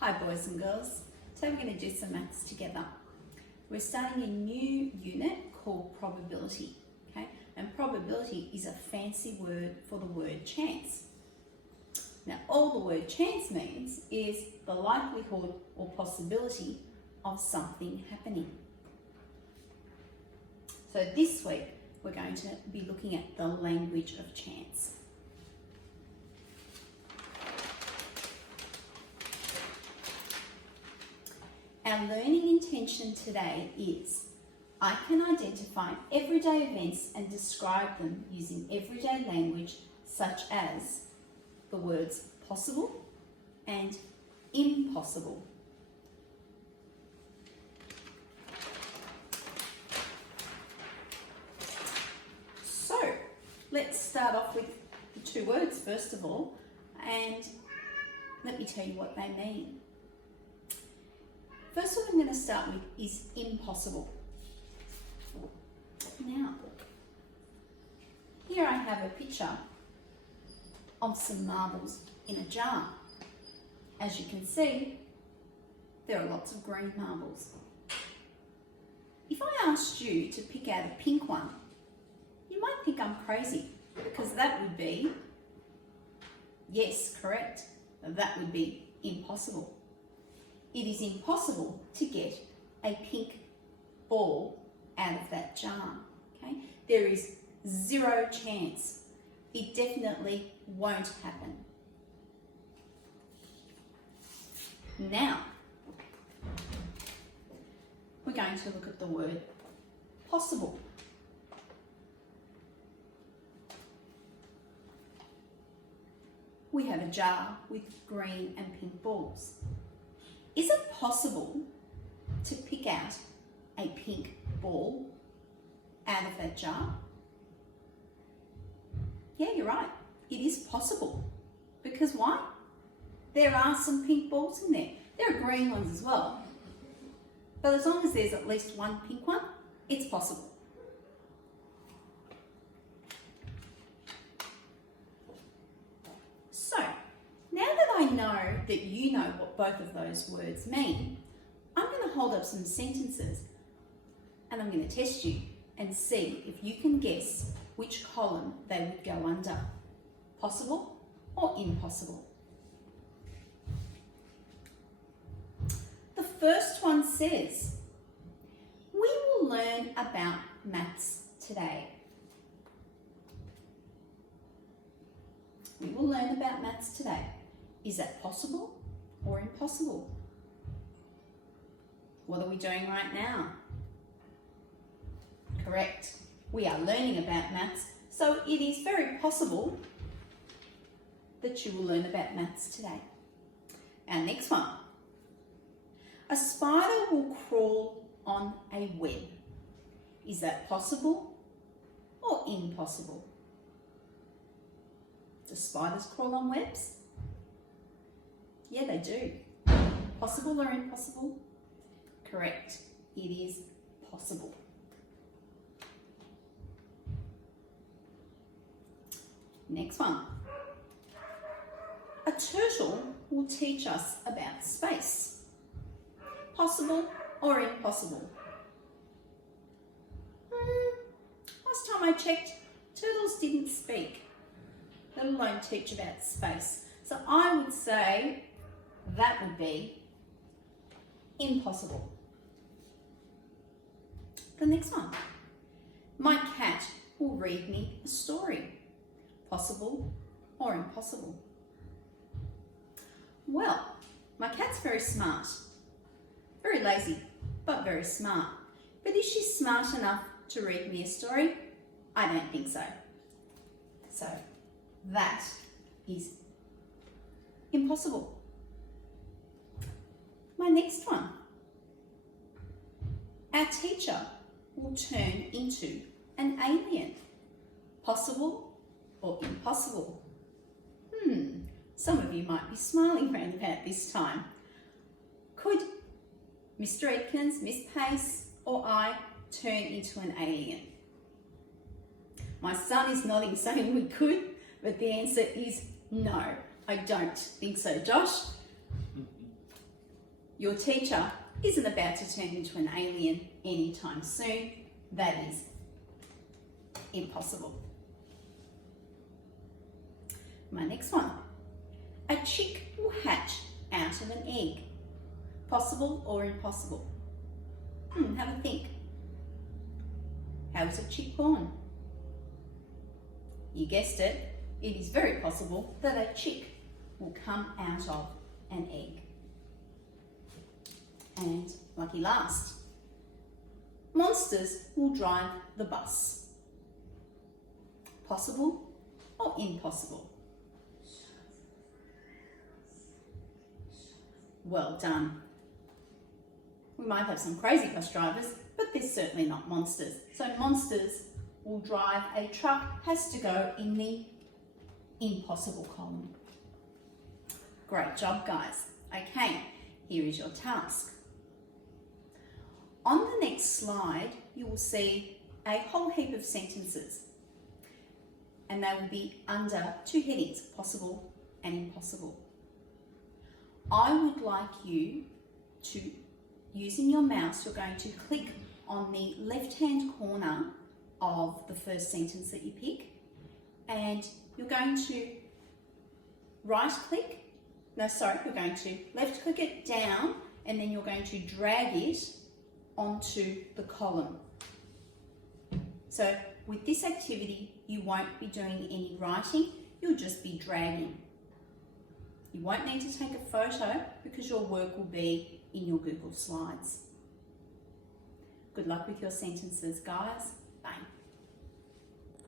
Hi boys and girls. Today we're going to do some maths together. We're starting a new unit called probability. Okay, and probability is a fancy word for the word chance. Now all the word chance means is the likelihood or possibility of something happening. So this week we're going to be looking at the language of chance. Our learning intention today is I can identify everyday events and describe them using everyday language such as the words possible and impossible. So let's start off with the two words first of all, and let me tell you what they mean. First one I'm going to start with is impossible. Now, here I have a picture of some marbles in a jar. As you can see, there are lots of green marbles. If I asked you to pick out a pink one, you might think I'm crazy, because that would be, yes, correct, that would be impossible. It is impossible to get a pink ball out of that jar. Okay? There is zero chance. It definitely won't happen. Now, we're going to look at the word possible. We have a jar with green and pink balls. Is it possible to pick out a pink ball out of that jar? Yeah, you're right. It is possible. Because why? There are some pink balls in there. There are green ones as well. But as long as there's at least one pink one, it's possible. So, now that I know that you know what both of those words mean, I'm going to hold up some sentences and I'm going to test you and see if you can guess which column they would go under. Possible or impossible? The first one says, we will learn about maths today. We will learn about maths today. Is that possible or impossible? What are we doing right now? Correct. We are learning about maths, so it is very possible that you will learn about maths today. Our next one. A spider will crawl on a web. Is that possible or impossible? Do spiders crawl on webs? Yeah, they do. Possible or impossible? Correct. It is possible. Next one. A turtle will teach us about space. Possible or impossible? Last time I checked, turtles didn't speak, let alone teach about space. So I would say that would be impossible. The next one. My cat will read me a story. Possible or impossible? Well, my cat's very smart. Very lazy, but very smart. But is she smart enough to read me a story? I don't think so. So that is impossible. My next one. Our teacher will turn into an alien. Possible or impossible? Some of you might be smiling around about this time. Could Mr. Atkins, Miss Pace, or I turn into an alien? My son is nodding saying we could, but the answer is no. I don't think so, Josh. Your teacher isn't about to turn into an alien anytime soon. That is impossible. My next one. A chick will hatch out of an egg. Possible or impossible? Have a think. How is a chick born? You guessed it. It is very possible that a chick will come out of an egg. And lucky last. Monsters will drive the bus. Possible or impossible? Well done. We might have some crazy bus drivers, but they're certainly not monsters. So monsters will drive a truck, has to go in the impossible column. Great job, guys. Okay, here is your task. On the next slide, you will see a whole heap of sentences, and they will be under two headings, possible and impossible. I would like you to, using your mouse, you're going to click on the left-hand corner of the first sentence that you pick, and you're going to you're going to left click it down, and then you're going to drag it onto the column. So with this activity, you won't be doing any writing, you'll just be dragging. You won't need to take a photo because your work will be in your Google Slides. Good luck with your sentences, guys.